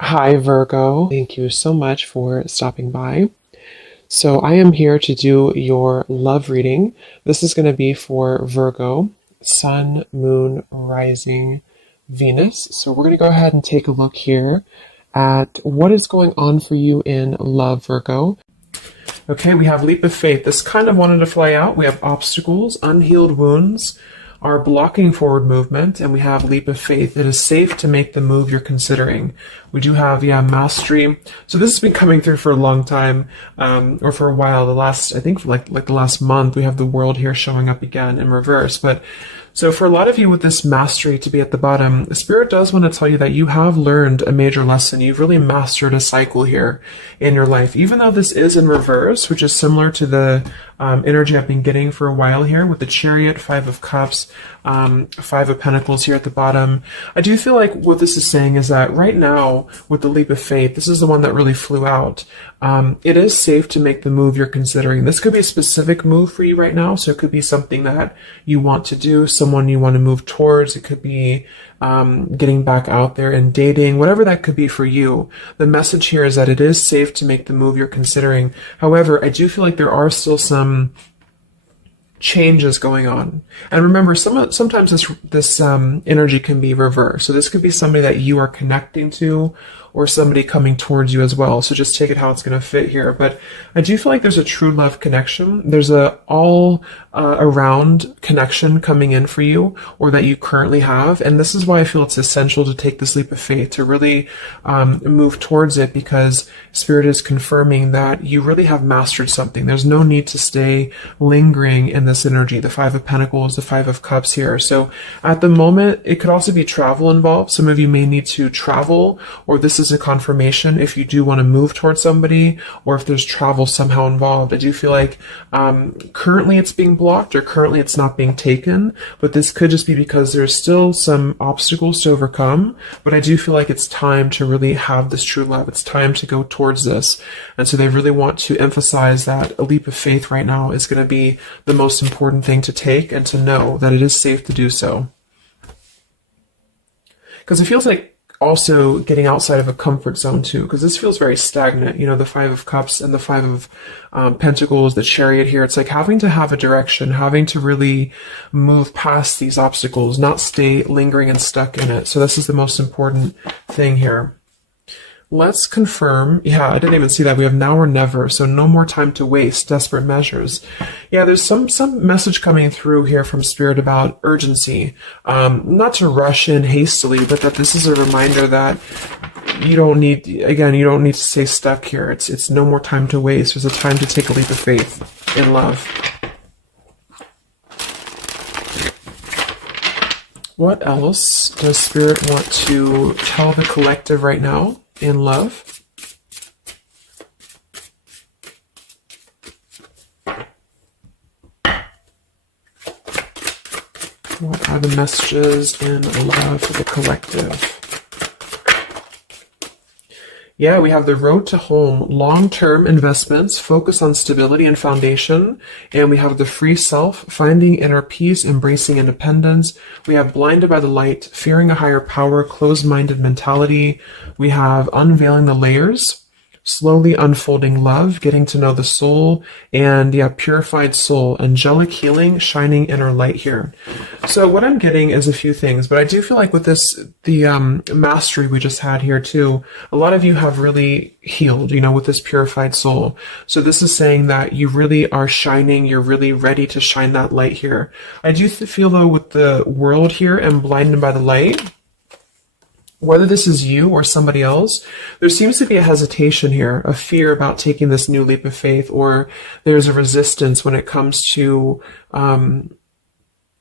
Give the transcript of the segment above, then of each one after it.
Hi, Virgo. Thank you so much for stopping by. So, I am here to do your love reading. This is going to be for Virgo, Sun, Moon, Rising, Venus. So, we're going to go ahead and take a look here at what is going on for you in love, Virgo. Okay, we have leap of faith. This kind of wanted to fly out. We have obstacles, unhealed wounds are blocking forward movement, and we have leap of faith. It is safe to make the move you're considering. We do have, mastery. So this has been coming through for a long time, or for a while. I think for like the last month, we have the world here showing up again in reverse. But so for a lot of you with this mastery to be at the bottom, the Spirit does want to tell you that you have learned a major lesson. You've really mastered a cycle here in your life. Even though this is in reverse, which is similar to the energy I've been getting for a while here with the Chariot, Five of Cups, Five of Pentacles here at the bottom. I do feel like what this is saying is that right now with the leap of faith, this is the one that really flew out. It is safe to make the move you're considering. This could be a specific move for you right now. So it could be something that you want to do, someone you want to move towards. It could be getting back out there and dating, whatever that could be for you. The message here is that it is safe to make the move you're considering. However, I do feel like there are still some changes going on. And remember, sometimes this energy can be reversed. So this could be somebody that you are connecting to or somebody coming towards you as well. So just take it how it's going to fit here. But I do feel like there's a true love connection. There's a all around connection coming in for you, or that you currently have. And this is why I feel it's essential to take this leap of faith, to really move towards it, because Spirit is confirming that you really have mastered something. There's no need to stay lingering in this energy. The Five of Pentacles, the Five of Cups here. So at the moment, it could also be travel involved. Some of you may need to travel, or this is a confirmation if you do want to move towards somebody, or if there's travel somehow involved. I do feel like currently it's being blocked, or currently it's not being taken, but this could just be because there's still some obstacles to overcome. But I do feel like it's time to really have this true love. It's time to go towards this. And so they really want to emphasize that a leap of faith right now is going to be the most important thing to take, and to know that it is safe to do so. Because it feels like also getting outside of a comfort zone too, because this feels very stagnant. The Five of Cups and the Five of Pentacles, the Chariot here. It's like having to have a direction, having to really move past these obstacles, not stay lingering and stuck in it. So this is the most important thing here. Let's confirm. Yeah, I didn't even see that. We have now or never. So no more time to waste. Desperate measures. Yeah, there's some message coming through here from Spirit about urgency. Not to rush in hastily, but that this is a reminder that you don't need to stay stuck here. It's no more time to waste. There's a time to take a leap of faith in love. What else does Spirit want to tell the collective right now in love? What are the messages in love for the collective? Yeah, we have the road to home, long-term investments, focus on stability and foundation. And we have the free self, finding inner peace, embracing independence. We have blinded by the light, fearing a higher power, closed-minded mentality. We have unveiling the layers, slowly unfolding love, getting to know the soul, and purified soul, angelic healing, shining inner light here. So what I'm getting is a few things, but I do feel like with this, the mastery we just had here too, a lot of you have really healed, with this purified soul. So this is saying that you really are shining, you're really ready to shine that light here. I do feel though with the world here and blinded by the light, whether this is you or somebody else, there seems to be a hesitation here, a fear about taking this new leap of faith, or there's a resistance when it comes to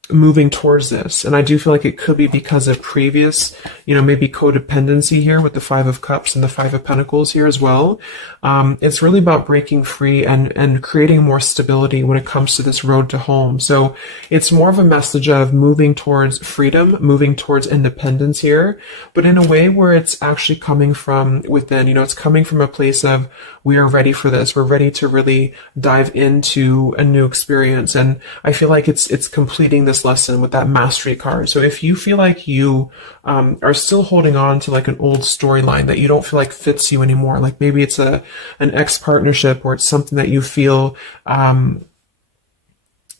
moving towards this. And I do feel like it could be because of previous, maybe codependency here with the Five of Cups and the Five of Pentacles here as well. It's really about breaking free and creating more stability when it comes to this road to home. So it's more of a message of moving towards freedom, moving towards independence here, but in a way where it's actually coming from within. It's coming from a place of, we are ready for this. We're ready to really dive into a new experience. And I feel like it's completing this this lesson with that mastery card. So if you feel like you are still holding on to like an old storyline that you don't feel like fits you anymore, like maybe it's an ex partnership, or it's something that you feel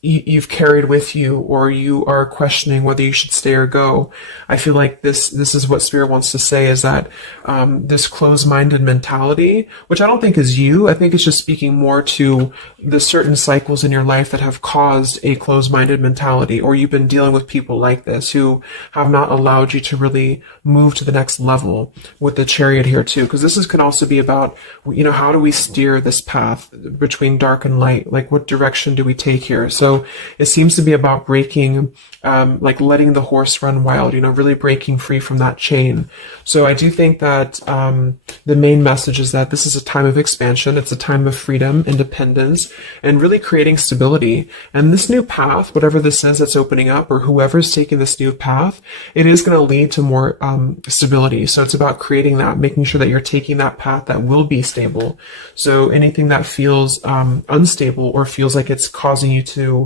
you've carried with you, or you are questioning whether you should stay or go. I feel like this is what Spirit wants to say, is that this closed-minded mentality, which I don't think is you, I think it's just speaking more to the certain cycles in your life that have caused a closed-minded mentality, or you've been dealing with people like this who have not allowed you to really move to the next level with the Chariot here too, because this can also be about, how do we steer this path between dark and light? Like, what direction do we take here? So it seems to be about breaking, like letting the horse run wild, really breaking free from that chain. So I do think that the main message is that this is a time of expansion. It's a time of freedom, independence, and really creating stability. And this new path, whatever this is that's opening up, or whoever's taking this new path, it is going to lead to more stability. So it's about creating that, making sure that you're taking that path that will be stable. So anything that feels unstable, or feels like it's causing you to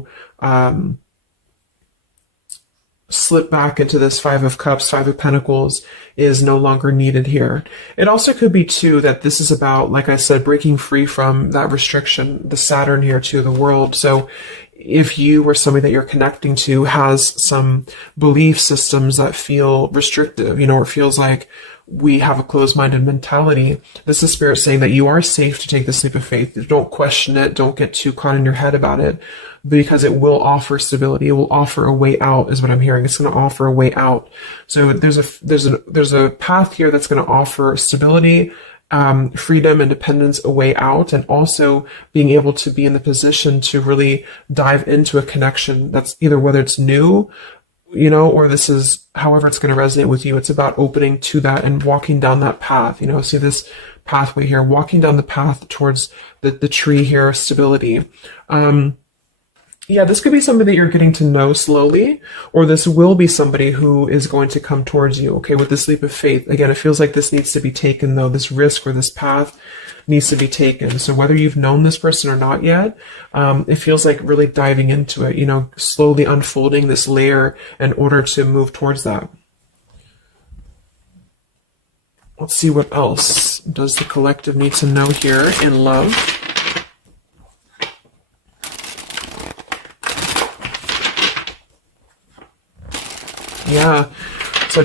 slip back into this Five of Cups, Five of Pentacles, is no longer needed here. It also could be too that this is about, like I said, breaking free from that restriction, the Saturn here too, the world. So if you or somebody that you're connecting to has some belief systems that feel restrictive, or it feels like we have a closed-minded mentality, this is Spirit saying that you are safe to take this leap of faith. Don't question it. Don't get too caught in your head about it, because it will offer stability. It will offer a way out, is what I'm hearing. It's going to offer a way out. So there's a path here that's going to offer stability, freedom, independence, a way out, and also being able to be in the position to really dive into a connection that's either, whether it's new, or this is however it's going to resonate with you. It's about opening to that and walking down that path. See this pathway here, walking down the path towards the tree here, stability. This could be somebody that you're getting to know slowly, or this will be somebody who is going to come towards you, okay, with this leap of faith. Again, it feels like this needs to be taken, though. This risk or this path needs to be taken. So whether you've known this person or not yet, it feels like really diving into it, slowly unfolding this layer in order to move towards that. Let's see what else does the collective need to know here in love. Yeah. So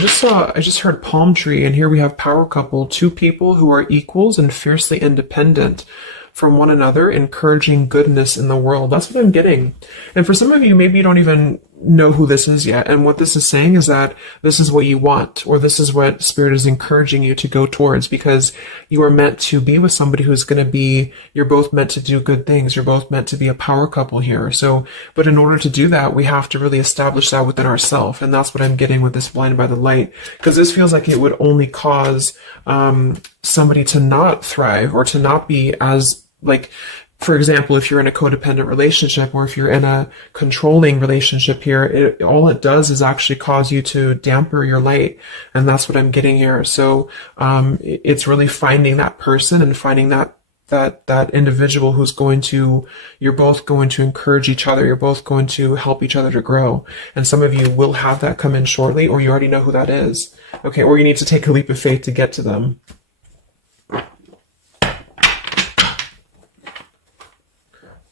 I just heard palm tree, and here we have power couple, two people who are equals and fiercely independent from one another, encouraging goodness in the world. That's what I'm getting. And for some of you, maybe you don't even know who this is yet. And what this is saying is that this is what you want, or this is what Spirit is encouraging you to go towards, because you are meant to be with somebody who's going to be, you're both meant to do good things. You're both meant to be a power couple here. So, but in order to do that, we have to really establish that within ourselves. And that's what I'm getting with this blinded by the light, because this feels like it would only cause somebody to not thrive, or to not be as, like, for example, if you're in a codependent relationship, or if you're in a controlling relationship here, all it does is actually cause you to damper your light. And that's what I'm getting here. So it's really finding that person and finding that individual who's you're both going to encourage each other. You're both going to help each other to grow. And some of you will have that come in shortly, or you already know who that is. Okay, or you need to take a leap of faith to get to them.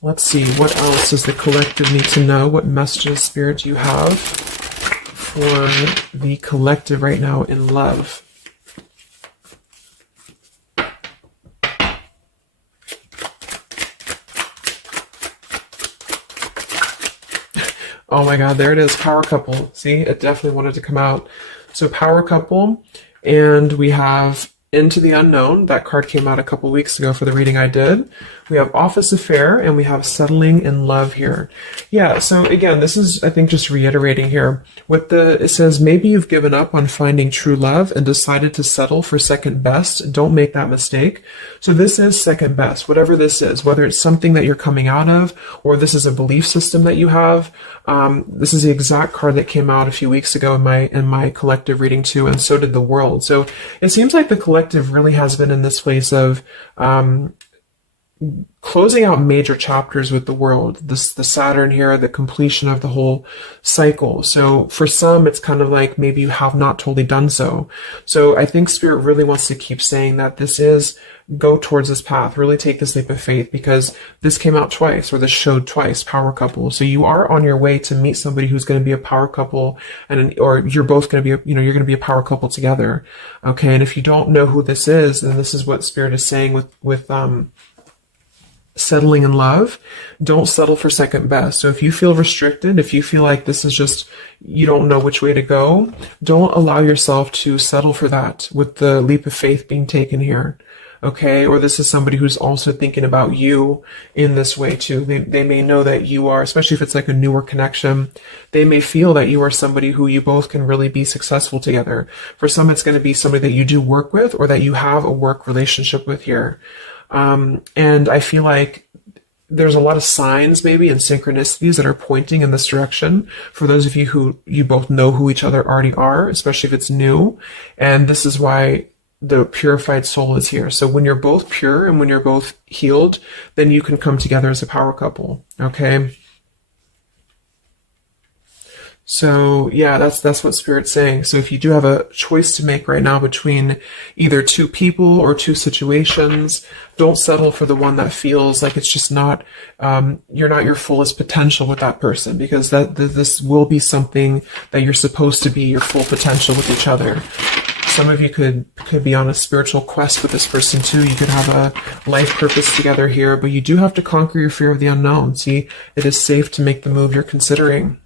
Let's see, what else does the collective need to know? What messages, Spirit, do you have for the collective right now in love? Oh my God, there it is, power couple. See, it definitely wanted to come out. So power couple, and we have Into the Unknown. That card came out a couple weeks ago for the reading I did. We have Office Affair, and we have Settling in Love here. Yeah, so again, this is, I think, just reiterating here. It says, maybe you've given up on finding true love and decided to settle for second best. Don't make that mistake. So this is second best, whatever this is, whether it's something that you're coming out of, or this is a belief system that you have. This is the exact card that came out a few weeks ago in my collective reading too, and so did the world. So it seems like the collective really has been in this place of closing out major chapters with the world, the Saturn here, the completion of the whole cycle. So for some, it's kind of like maybe you have not totally done so. So I think Spirit really wants to keep saying that this is, go towards this path, really take this leap of faith, because this came out twice, or this showed twice, power couple. So you are on your way to meet somebody who's going to be a power couple, or you're both going to be, you're going to be a power couple together. Okay. And if you don't know who this is, then this is what Spirit is saying with settling in love. Don't settle for second best. So if you feel restricted, if you feel like this is just, you don't know which way to go, don't allow yourself to settle for that with the leap of faith being taken here. Okay, or this is somebody who's also thinking about you in this way too. They may know that you are, especially if it's like a newer connection, they may feel that you are somebody who you both can really be successful together. For some, it's going to be somebody that you do work with, or that you have a work relationship with here. And I feel like there's a lot of signs maybe and synchronicities that are pointing in this direction for those of you who you both know who each other already are, especially if it's new. And this is why the purified soul is here. So when you're both pure and when you're both healed, then you can come together as a power couple. Okay. So yeah, that's what Spirit's saying. So if you do have a choice to make right now between either two people or two situations, don't settle for the one that feels like it's just not, you're not your fullest potential with that person, because this will be something that you're supposed to be your full potential with each other. Some of you could be on a spiritual quest with this person too. You could have a life purpose together here, but you do have to conquer your fear of the unknown. See, it is safe to make the move you're considering.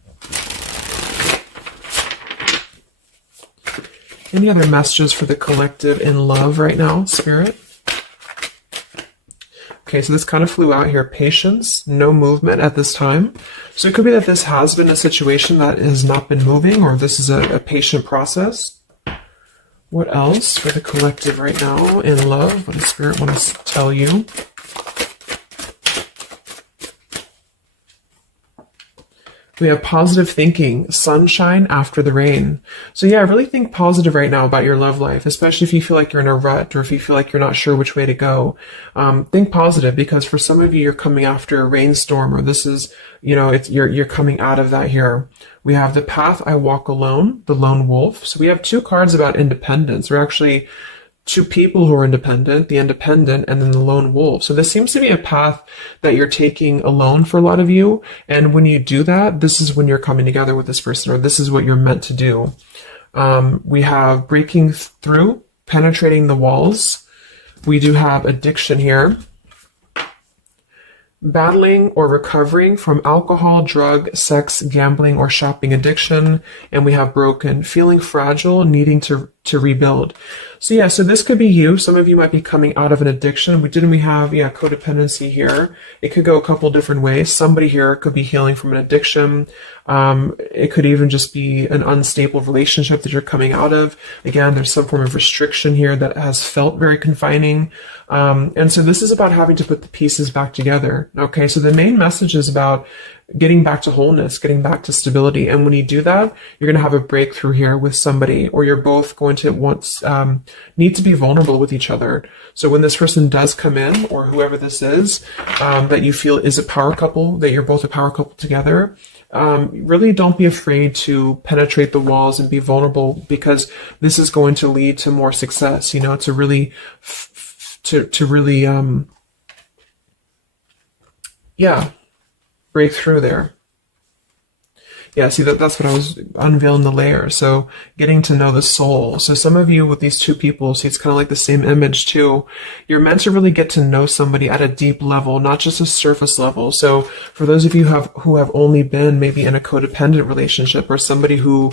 Any other messages for the collective in love right now, Spirit? Okay, so this kind of flew out here. Patience, no movement at this time. So it could be that this has been a situation that has not been moving, or this is a patient process. What else for the collective right now in love? What does Spirit want to tell you? We have positive thinking, sunshine after the rain. So yeah, really think positive right now about your love life, especially if you feel like you're in a rut, or if you feel like you're not sure which way to go. Think positive, because for some of you, you're coming after a rainstorm, or this is, you're coming out of that here. We have the path I walk alone, the lone wolf. So we have two cards about independence. We're actually two people who are independent, the independent, and then the lone wolf. So this seems to be a path that you're taking alone for a lot of you. And when you do that, this is when you're coming together with this person, or this is what you're meant to do. We have breaking through, penetrating the walls. We do have addiction here. Battling or recovering from alcohol, drug, sex, gambling, or shopping addiction. And we have broken, feeling fragile, needing to rebuild. So yeah, so this could be you. Some of you might be coming out of an addiction. We have, codependency here. It could go a couple different ways. Somebody here could be healing from an addiction. It could even just be an unstable relationship that you're coming out of. Again, there's some form of restriction here that has felt very confining. And so this is about having to put the pieces back together. Okay, so the main message is about getting back to wholeness, getting back to stability. And when you do that, you're going to have a breakthrough here with somebody, or you're both going to need to be vulnerable with each other. So when this person does come in, or whoever this is, that you feel is a power couple, that you're both a power couple together, really don't be afraid to penetrate the walls and be vulnerable, because this is going to lead to more success, to really, break through there. Yeah, see, that's what I was unveiling the layer. So getting to know the soul. So some of you with these two people, see, it's kind of like the same image too. You're meant to really get to know somebody at a deep level, not just a surface level. So for those of you who have only been maybe in a codependent relationship, or somebody who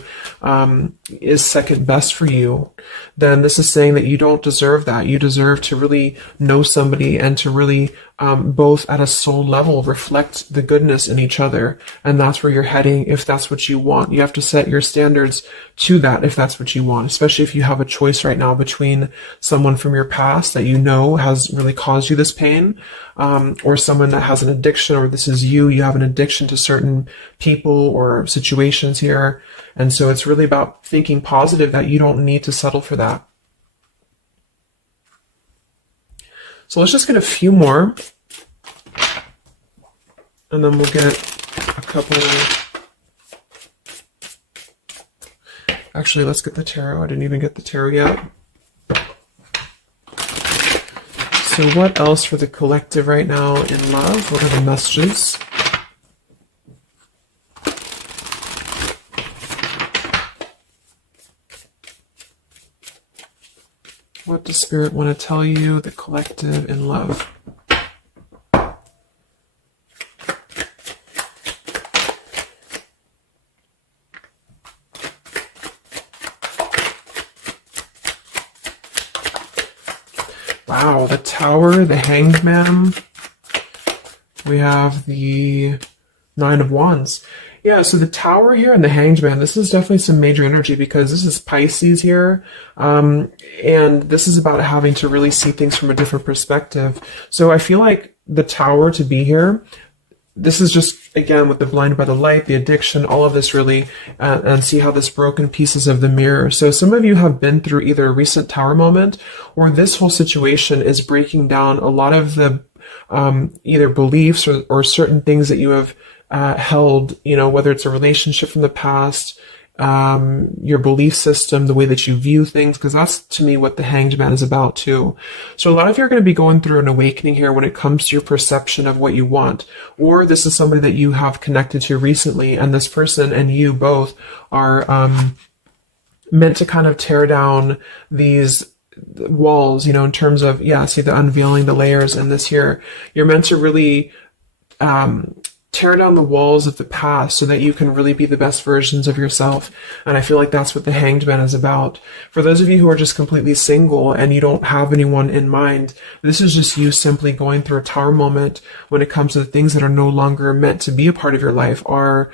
is second best for you, then this is saying that you don't deserve that. You deserve to really know somebody, and to really both at a soul level reflect the goodness in each other. And that's where you're heading if that's what you want. You have to set your standards to that if that's what you want, especially if you have a choice right now between someone from your past that has really caused you this pain, or someone that has an addiction, or this is you have an addiction to certain people or situations here. And so it's really about thinking positive, that you don't need to settle for that. So let's just get a few more And then we'll get a couple. Actually, let's get the tarot. I didn't even get the tarot yet. So what else for the collective right now in love? What are the messages? What does Spirit want to tell you, the collective in love? Wow, the Tower, the Hanged Man. We have the Nine of Wands. Yeah, so the Tower here and the Hanged Man, this is definitely some major energy because this is Pisces here. And this is about having to really see things from a different perspective. So I feel like the Tower to be here, this is just, again, with the blinded by the light, the addiction, all of this really, and see how this broken pieces of the mirror. So some of you have been through either a recent Tower moment or this whole situation is breaking down a lot of the either beliefs or certain things that you have held, you know, whether it's a relationship from the past, your belief system, the way that you view things, because that's to me what the Hanged Man is about too. So a lot of you are going to be going through an awakening here when it comes to your perception of what you want, or this is somebody that you have connected to recently, and this person and you both are meant to kind of tear down these walls, you know, in terms of, yeah, see the unveiling the layers in this here. You're meant to really tear down the walls of the past so that you can really be the best versions of yourself. And I feel like that's what the Hanged Man is about. For those of you who are just completely single and you don't have anyone in mind, this is just you simply going through a Tower moment when it comes to the things that are no longer meant to be a part of your life are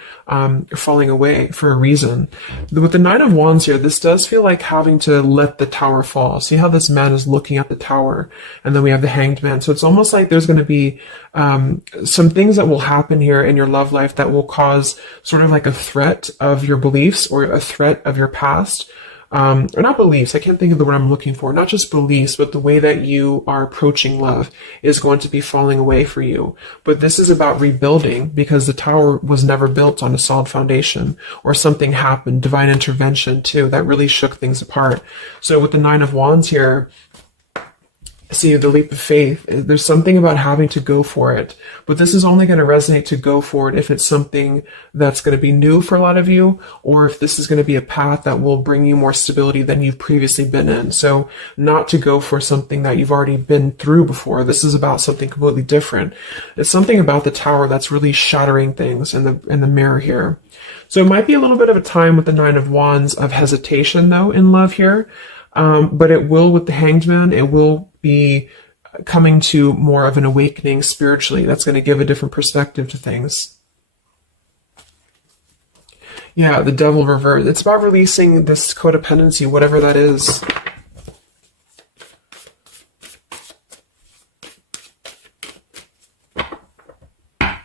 falling away for a reason. With the Nine of Wands here, this does feel like having to let the Tower fall. See how this man is looking at the Tower, and then we have the Hanged Man. So it's almost like there's going to be some things that will happen here in your love life that will cause sort of like a threat of your beliefs or a threat of your past. Or not beliefs, I can't think of the word I'm looking for. Not just beliefs, but the way that you are approaching love is going to be falling away for you. But this is about rebuilding because the Tower was never built on a solid foundation, or something happened, divine intervention too, that really shook things apart. So with the Nine of Wands here, see the leap of faith, there's something about having to go for it, but this is only going to resonate to go for it if it's something that's going to be new for a lot of you, or if this is going to be a path that will bring you more stability than you've previously been in. So not to go for something that you've already been through before. This is about something completely different. It's something about the Tower that's really shattering things in the mirror here. So it might be a little bit of a time with the Nine of Wands of hesitation though in love here. But it will, with the Hanged Man, it will be coming to more of an awakening spiritually. That's going to give a different perspective to things. Yeah, the Devil reverse. It's about releasing this codependency, whatever that is.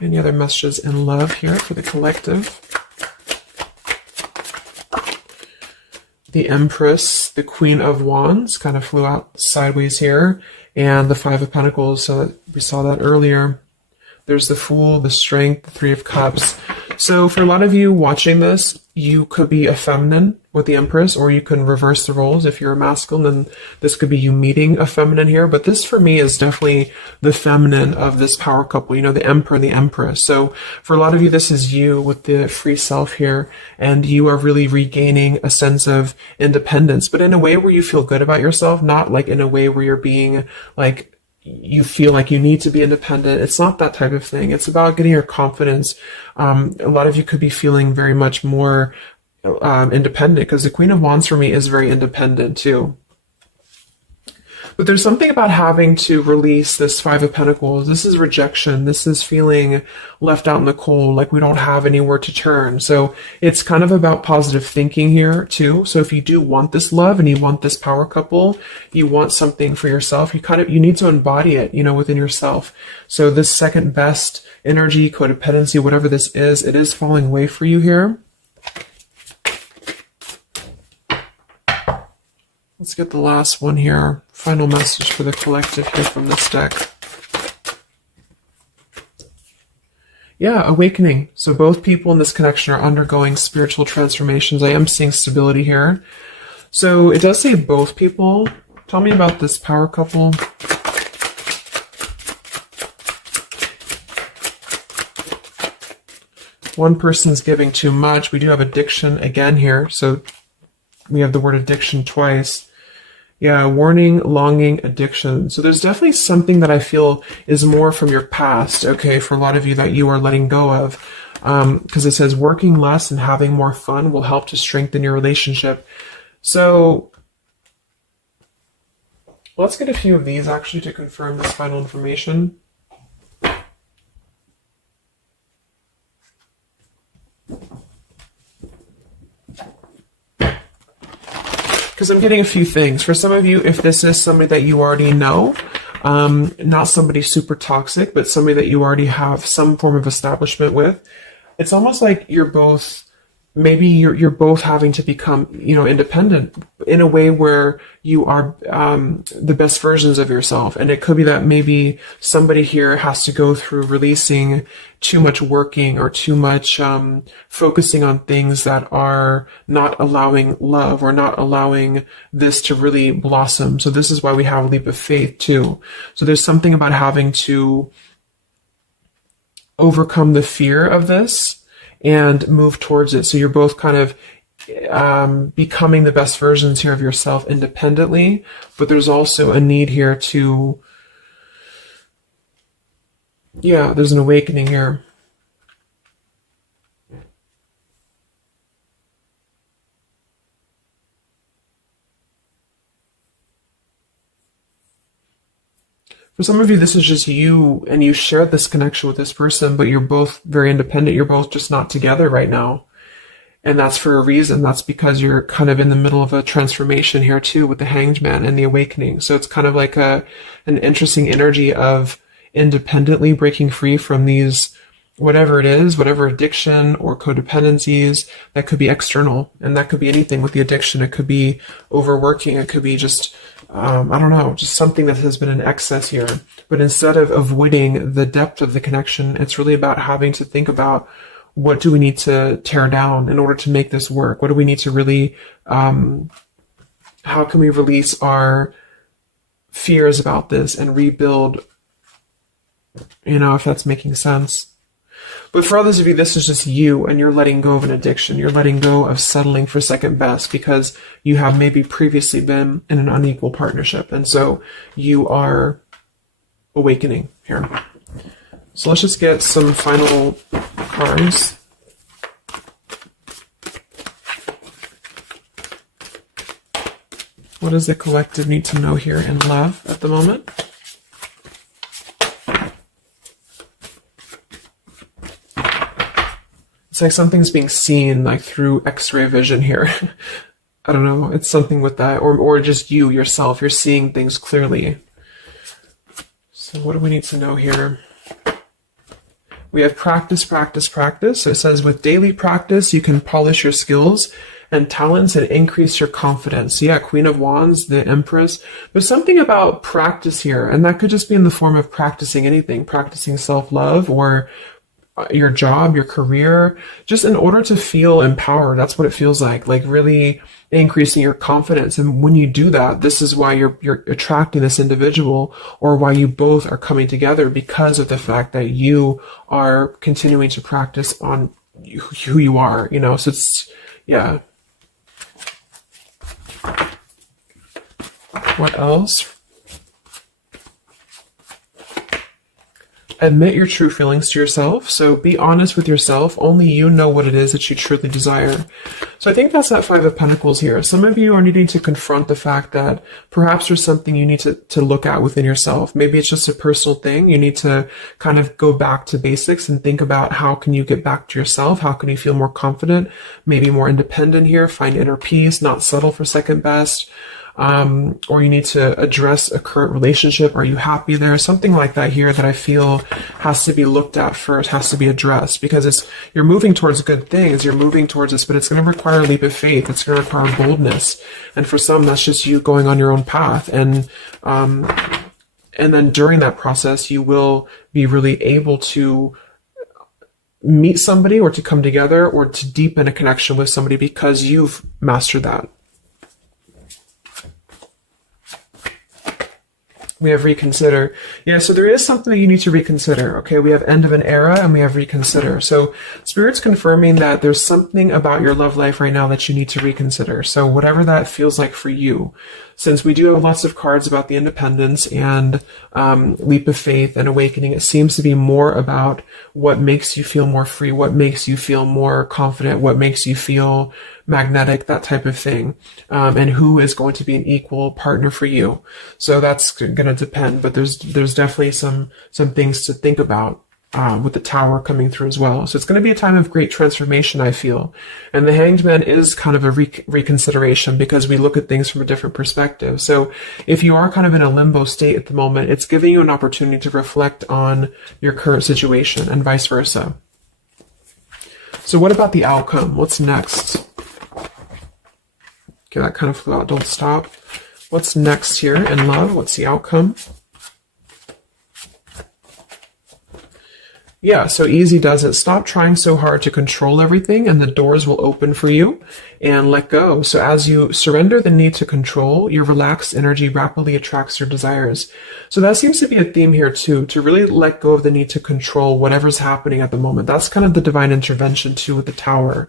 Any other messages in love here for the collective? The Empress, the Queen of Wands, kind of flew out sideways here, and the Five of Pentacles, so we saw that earlier. There's the Fool, the Strength, the Three of Cups. So for a lot of you watching this, you could be a feminine with the Empress, or you can reverse the roles. If you're a masculine, then this could be you meeting a feminine here. But this for me is definitely the feminine of this power couple, you know, the Emperor and the Empress. So for a lot of you, this is you with the free self here, and you are really regaining a sense of independence, but in a way where you feel good about yourself, not like in a way where you're being like, you feel like you need to be independent. It's not that type of thing. It's about getting your confidence. A lot of you could be feeling very much more independent, because the Queen of Wands for me is very independent too. But there's something about having to release this Five of Pentacles. This is rejection. This is feeling left out in the cold, like we don't have anywhere to turn. So it's kind of about positive thinking here too. So if you do want this love and you want this power couple, you want something for yourself, you need to embody it, you know, within yourself. So this second best energy, codependency, whatever this is, it is falling away for you here. Let's get the last one here. Final message for the collective here from this deck. Yeah, awakening. So both people in this connection are undergoing spiritual transformations. I am seeing stability here. So it does say both people. Tell me about this power couple. One person's giving too much. We do have addiction again here. So we have the word addiction twice. Yeah, warning, longing, addiction. So there's definitely something that I feel is more from your past, okay, for a lot of you that you are letting go of. Because it says working less and having more fun will help to strengthen your relationship. So let's get a few of these actually to confirm this final information. Because I'm getting a few things. For some of you, if this is somebody that you already know, not somebody super toxic, but somebody that you already have some form of establishment with, it's almost like you're both, maybe you're both having to become, independent in a way where you are the best versions of yourself. And it could be that maybe somebody here has to go through releasing too much working or too much focusing on things that are not allowing love or not allowing this to really blossom. So this is why we have a leap of faith too. So there's something about having to overcome the fear of this and move towards it. So you're both kind of becoming the best versions here of yourself independently, but there's also a need here to, there's an awakening here. For some of you, this is just you, and you shared this connection with this person, but you're both very independent. You're both just not together right now. And that's for a reason. That's because you're kind of in the middle of a transformation here too with the Hanged Man and the awakening. So it's kind of like an interesting energy of independently breaking free from these, whatever it is, whatever addiction or codependencies that could be external. And that could be anything with the addiction. It could be overworking. It could be just, I don't know, just something that has been in excess here. But instead of avoiding the depth of the connection, it's really about having to think about, what do we need to tear down in order to make this work? What do we need to really, how can we release our fears about this and rebuild, if that's making sense. But for others of you, this is just you, and you're letting go of an addiction. You're letting go of settling for second best because you have maybe previously been in an unequal partnership. And so you are awakening here. So let's just get some final cards. What does the collective need to know here in love at the moment? It's like something's being seen like through X-ray vision here. I don't know. It's something with that. Or just you, yourself. You're seeing things clearly. So what do we need to know here? We have practice, practice, practice. So it says with daily practice, you can polish your skills and talents and increase your confidence. So yeah, Queen of Wands, the Empress. There's something about practice here, and that could just be in the form of practicing anything, practicing self-love or your job, your career, just in order to feel empowered. That's what it feels like really increasing your confidence. And when you do that, this is why you're attracting this individual, or why you both are coming together, because of the fact that you are continuing to practice on who you are, so it's, yeah. What else? Admit your true feelings to yourself. So be honest with yourself. Only you know what it is that you truly desire. So I think that's that Five of Pentacles here. Some of you are needing to confront the fact that perhaps there's something you need to look at within yourself. Maybe it's just a personal thing. You need to kind of go back to basics and think about how can you get back to yourself? How can you feel more confident, maybe more independent here, find inner peace, not settle for second best. Or you need to address a current relationship. Are you happy there? Something like that here that I feel has to be looked at first, has to be addressed, because you're moving towards good things. You're moving towards this, but it's going to require a leap of faith. It's going to require boldness. And for some, that's just you going on your own path. And then during that process, you will be really able to meet somebody or to come together or to deepen a connection with somebody because you've mastered that. We have reconsider. Yeah, so there is something that you need to reconsider. Okay, we have end of an era and we have reconsider. So Spirit's confirming that there's something about your love life right now that you need to reconsider. So whatever that feels like for you. Since we do have lots of cards about the independence and leap of faith and awakening, it seems to be more about what makes you feel more free, what makes you feel more confident, what makes you feel magnetic, that type of thing, and who is going to be an equal partner for you. So that's going to depend, but there's definitely some things to think about with the Tower coming through as well. So it's going to be a time of great transformation, I feel. And the Hanged Man is kind of a reconsideration because we look at things from a different perspective. So if you are kind of in a limbo state at the moment, it's giving you an opportunity to reflect on your current situation and vice versa. So what about the outcome? What's next? Okay, that kind of flew out. Don't stop. What's next here in love? What's the outcome? Yeah, so easy does it. Stop trying so hard to control everything and the doors will open for you, and let go. So as you surrender the need to control, your relaxed energy rapidly attracts your desires. So that seems to be a theme here too, to really let go of the need to control whatever's happening at the moment. That's kind of the divine intervention too with the Tower.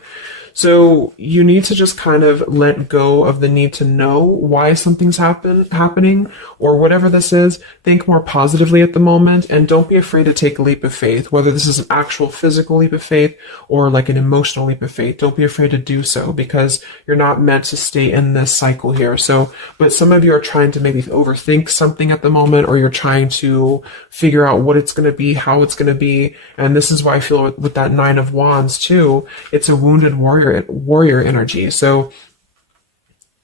So you need to just kind of let go of the need to know why something's happening or whatever this is. Think more positively at the moment and don't be afraid to take a leap of faith, whether this is an actual physical leap of faith or like an emotional leap of faith. Don't be afraid to do so because you're not meant to stay in this cycle here. So, but some of you are trying to maybe overthink something at the moment, or you're trying to figure out what it's going to be, how it's going to be. And this is why I feel with that Nine of Wands too, it's a wounded warrior energy. So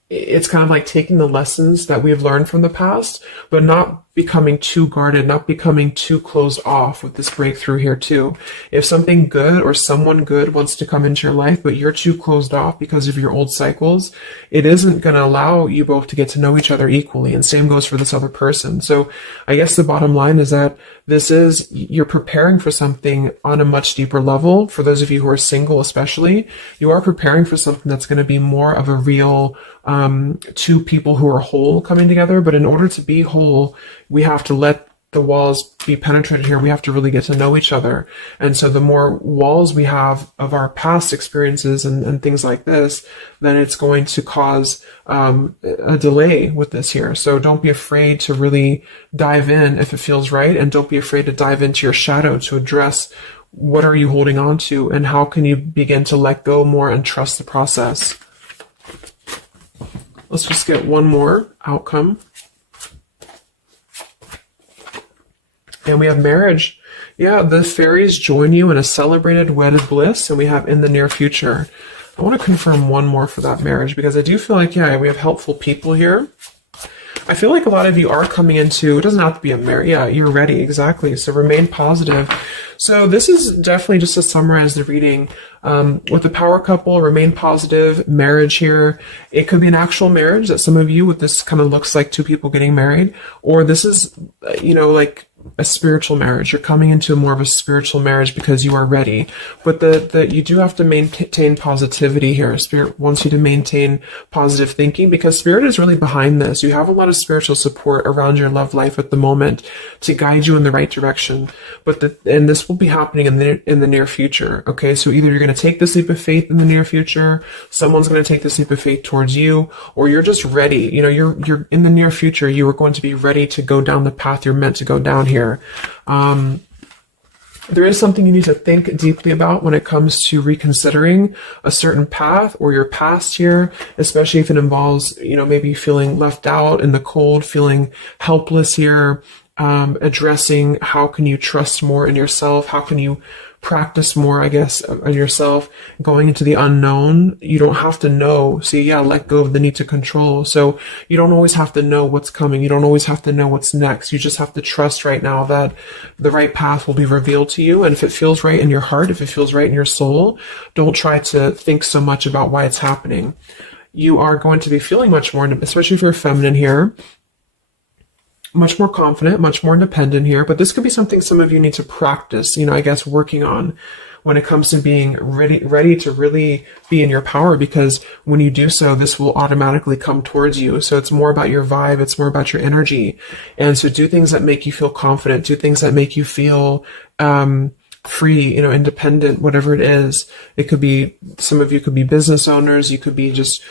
it's kind of like taking the lessons that we've learned from the past, but not becoming too guarded, not becoming too closed off with this breakthrough here too. If something good or someone good wants to come into your life, but you're too closed off because of your old cycles, it isn't going to allow you both to get to know each other equally. And same goes for this other person. So I guess the bottom line is that you're preparing for something on a much deeper level. For those of you who are single, especially, you are preparing for something that's going to be more of a real two people who are whole coming together. But in order to be whole, we have to let the walls be penetrated here. We have to really get to know each other. And so the more walls we have of our past experiences and things like this, then it's going to cause a delay with this here. So don't be afraid to really dive in if it feels right. And don't be afraid to dive into your shadow to address what are you holding on to and how can you begin to let go more and trust the process. Let's just get one more outcome. And we have marriage. Yeah, the fairies join you in a celebrated wedded bliss, and we have in the near future. I want to confirm one more for that marriage because I do feel like, yeah, we have helpful people here. I feel like a lot of you are coming into, it doesn't have to be a marriage. Yeah, you're ready. Exactly. So remain positive. So this is definitely just to summarize the reading. With the power couple, remain positive, marriage here. It could be an actual marriage that some of you with this kind of looks like two people getting married, or this is, like a spiritual marriage. You're coming into more of a spiritual marriage because you are ready. But you do have to maintain positivity here. Spirit wants you to maintain positive thinking because Spirit is really behind this. You have a lot of spiritual support around your love life at the moment to guide you in the right direction. And this will be happening in the near future. Okay, so either you're going to take this leap of faith in the near future, someone's going to take this leap of faith towards you, or you're just ready. You're in the near future. You are going to be ready to go down the path you're meant to go down here. There is something you need to think deeply about when it comes to reconsidering a certain path or your past here, especially if it involves, maybe feeling left out in the cold, feeling helpless here, addressing how can you trust more in yourself, how can you practice more, I guess, on yourself, going into the unknown. You don't have to know. See, yeah, let go of the need to control. So you don't always have to know what's coming. You don't always have to know what's next. You just have to trust right now that the right path will be revealed to you. And if it feels right in your heart, if it feels right in your soul, don't try to think so much about why it's happening. You are going to be feeling much more, especially if you're feminine here. much more confident, much more independent here, but this could be something some of you need to practice, I guess working on when it comes to being ready to really be in your power, because when you do so, this will automatically come towards you. So it's more about your vibe, it's more about your energy. And so do things that make you feel confident, do things that make you feel free, independent, whatever it is. It could be, some of you could be business owners, you could be just,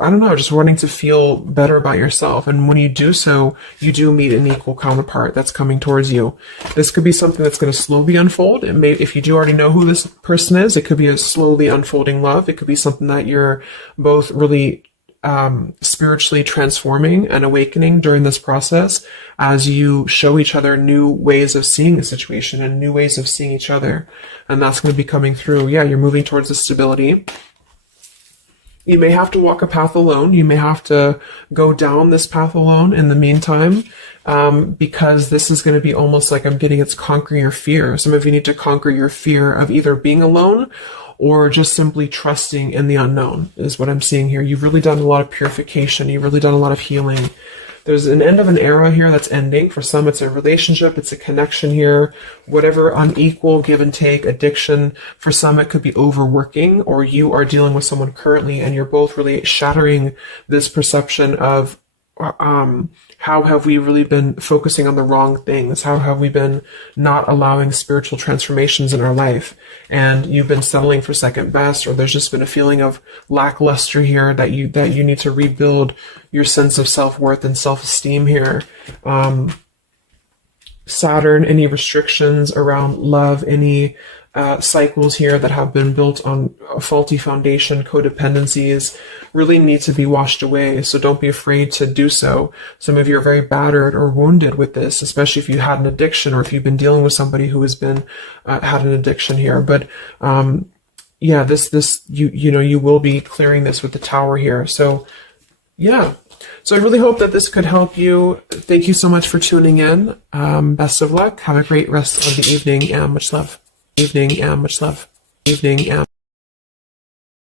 I don't know, just wanting to feel better about yourself. And when you do so, you do meet an equal counterpart that's coming towards you. This could be something that's going to slowly unfold. It may, if you do already know who this person is, it could be a slowly unfolding love. It could be something that you're both really spiritually transforming and awakening during this process as you show each other new ways of seeing the situation and new ways of seeing each other. And that's going to be coming through. Yeah, you're moving towards the stability. You may have to walk a path alone. You may have to go down this path alone in the meantime, because this is going to be almost like, I'm getting, it's conquering your fear. Some of you need to conquer your fear of either being alone or just simply trusting in the unknown, is what I'm seeing here. You've really done a lot of purification. You've really done a lot of healing. There's an end of an era here that's ending. For some, it's a relationship, it's a connection here, whatever unequal give and take, addiction. For some, it could be overworking, or you are dealing with someone currently and you're both really shattering this perception of how have we really been focusing on the wrong things? How have we been not allowing spiritual transformations in our life? And you've been settling for second best, or there's just been a feeling of lackluster here that you need to rebuild your sense of self-worth and self-esteem here. Saturn, any restrictions around love, any cycles here that have been built on a faulty foundation, codependencies, really need to be washed away. So don't be afraid to do so. Some of you are very battered or wounded with this, especially if you had an addiction, or if you've been dealing with somebody who has been had an addiction here. But yeah, you will be clearing this with the Tower here. So yeah. So I really hope that this could help you. Thank you so much for tuning in. Best of luck. Have a great rest of the evening, and much love. Evening, and much love. Evening, and